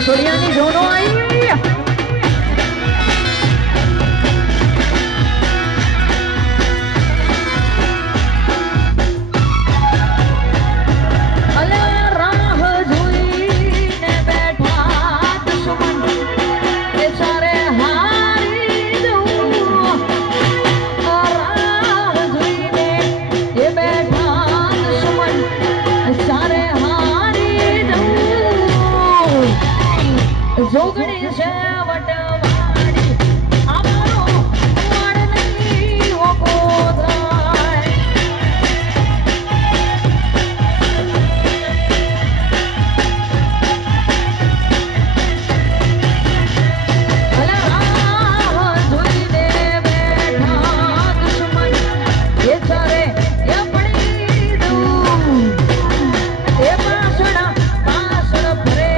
સોડિયાની જોનો આવી જોગણી છે વટવાડી અમારો વાડ નહીં ઓકો થાય અલા જોઈને બેઠા દુશ્મન એ ચારે એ પડી દઉં એ પાછળ ફરે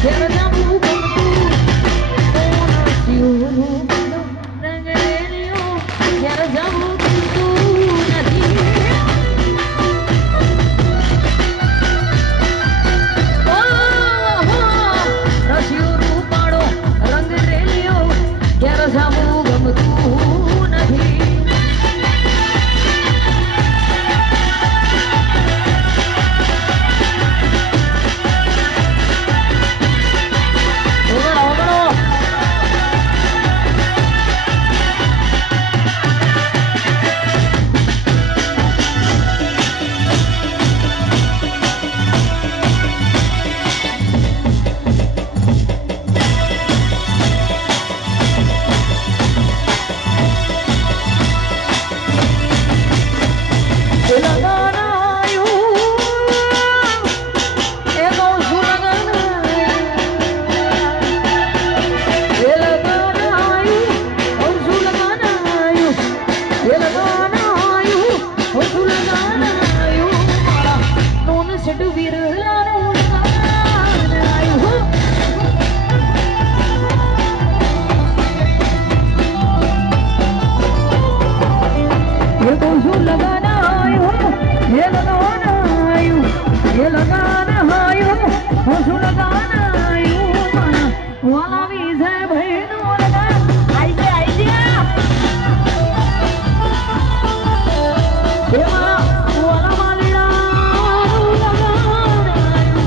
ખેલ રે બિરલાનું લગન આયું. એ તો શું લગન આયું, એ લગન આયું, એ લગન આયું, હું શું લગન આયું, વાલા વિજય ભાઈનું લગન આઈ ગયા. એ મારા વાલા માલીડાનું લગન આયું.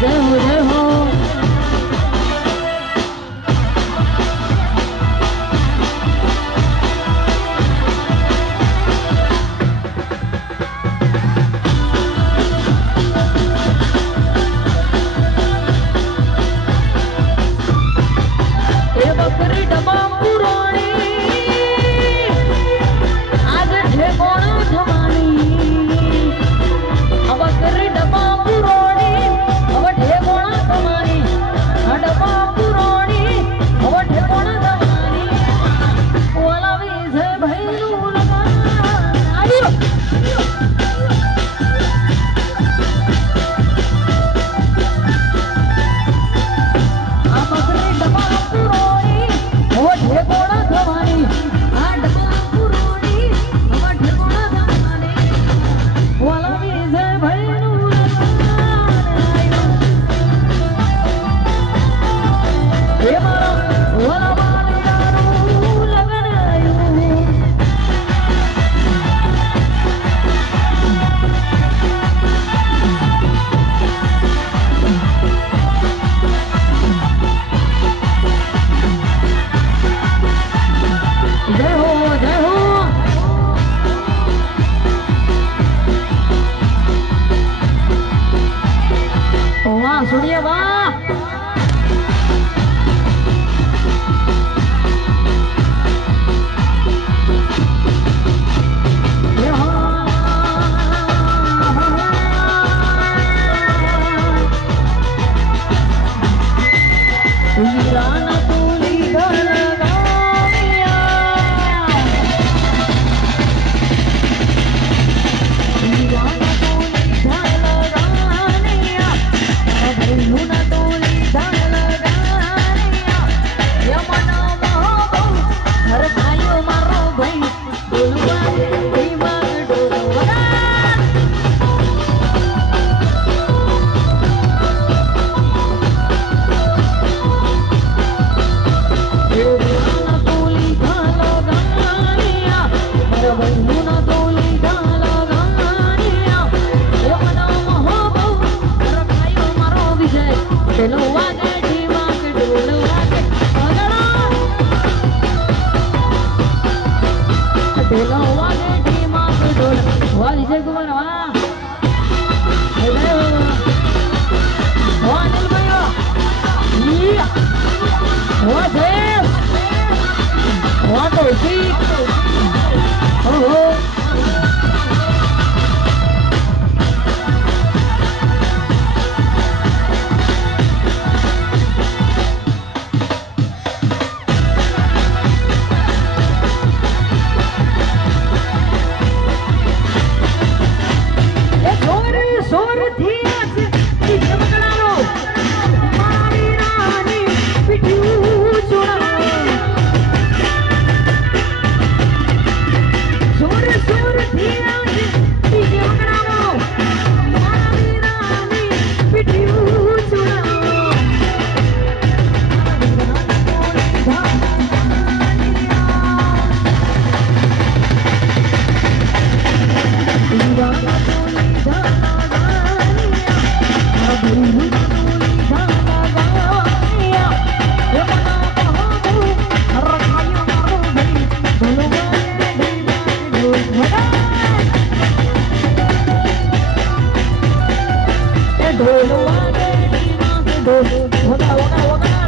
જય હો જય હો. એ બકરી ડબ્બા પુરાણી આજે છે કોણ થવાની. આ બકરી ડબ્બા પુરાણી હવે ઠેકોણ થવાની. આ ડબ્બા પુરાણી હવે ઠેકોણ થવાની. ઓલાવી છે ભાઈનું લગન આવ્યું. આ બકરી ડબ્બા પુરાણી હવે ઠેકોણ થવાની. આ ડબ્બા પુરાણી હવે ઠેકોણ થવાની. ઓલાવી છે ભાઈનું લગન આવ્યું. એ મારા ઓલા બાલિયાનું લગન આવ્યું. જય હો જય હો. વાહ સુનિયા વાહ. જય હો. વીરાના તુલી ગલગાવ્યા. વીરાના તુલી ગલગાવ્યા. ભાઈઓના તુલી ગલગાવ્યા. યમના મહાબહુ હર ખાયો મારો ભાઈ ડોલવા દિમાગ ડોલવા. વીરાના તુલી ગલગાવ્યા. મારા ભાઈઓના તુલી ગલગાવ્યા. યમના મહાબહુ હર ખાયો મારો વિજય ડોલવા કે દિમાગ ડોલવા કે અગડા. ડોલવા કે દિમાગ ડોલવા. વાહ વિજય કુમાર વાહ. જય હો. વાહ અનિલભાઈ વાહ. વાહ જયેશ. વાહ કૌશિક. ઓહો. એ સોરી સોરથી આજે પીઠ બગડાનો. મારી રાની પીઠ્યું ચોળાનો. સોર સોરથી આજે પીઠ બગડાનો. મારી રાની પીઠ્યું ચોળાનો. વીરાના તુલી ગલગાવ્યા. મારા ભાઈઓના તુલી ગલગાવ્યા. યમના મહાબહુ હર ખાયો મારો ભાઈ ડોલવા કે દિમાગ ડોલવા. એ ડોલવા કે દિમાગ ડોલવા. વગા વગા વગા.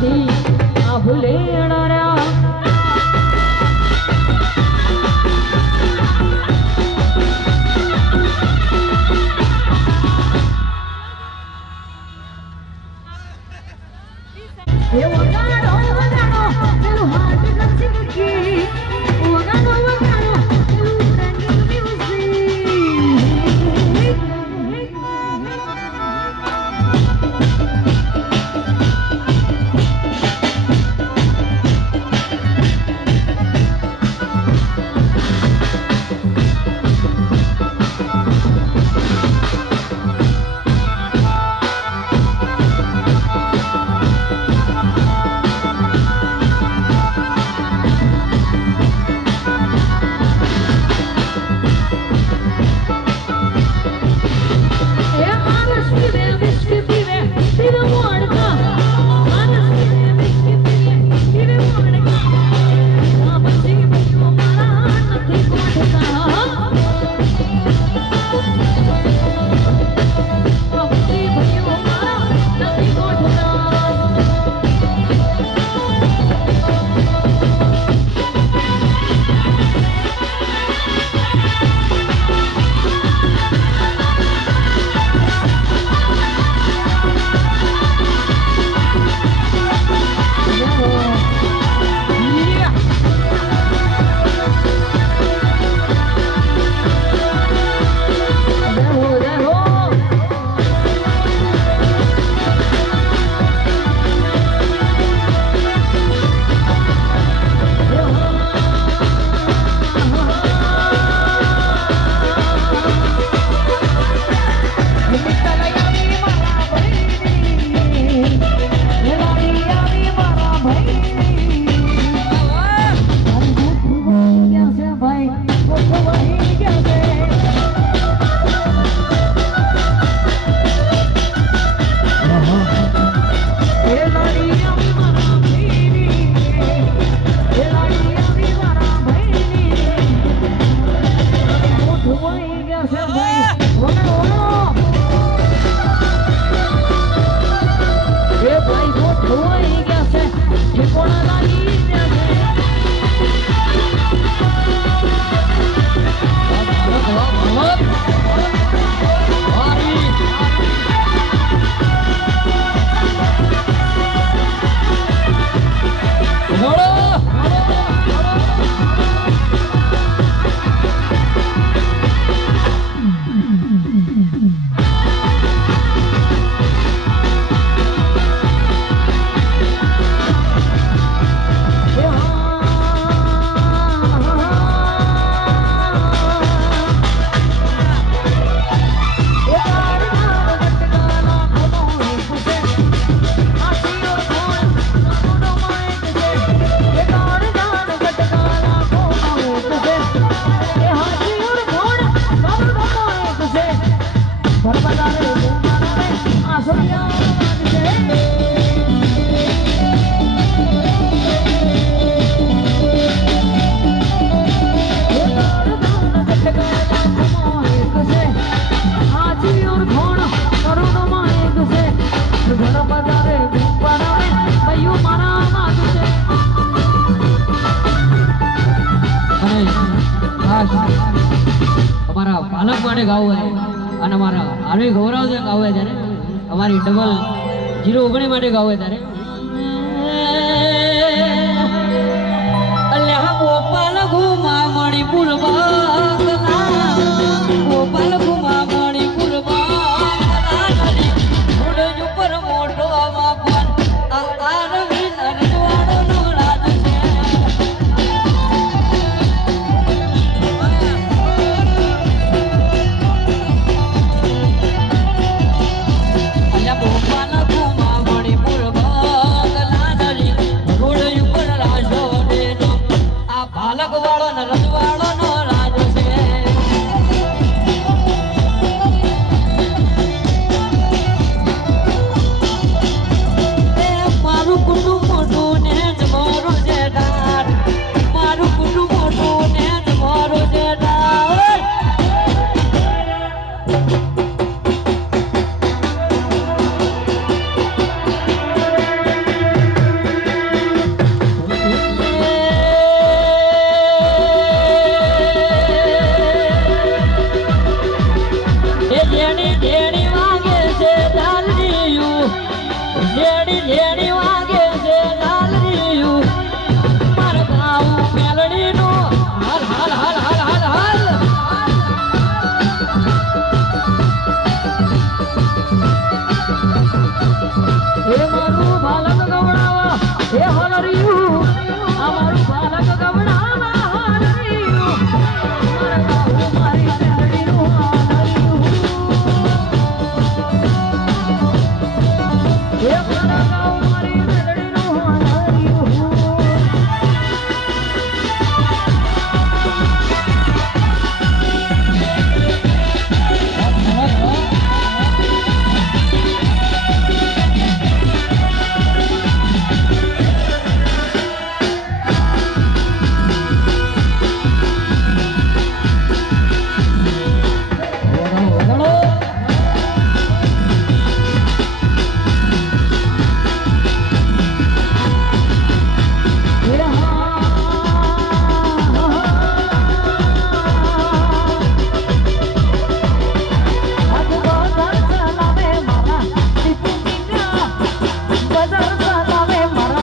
નથી આ ભૂલેણારા એ વગાડો વગાડો પેલું હાથ ગમતી વગાડો વગાડો પેલું રંગીન અમારા બાલક માટે ગાવું હોય અને અમારા આરવી ગૌરવ જે ગાવું હોય ત્યારે અમારી ડબલ 019 માટે ગાવું હોય ત્યારે અલ્યા ગોપાલ ઘુમા મણિપુર બા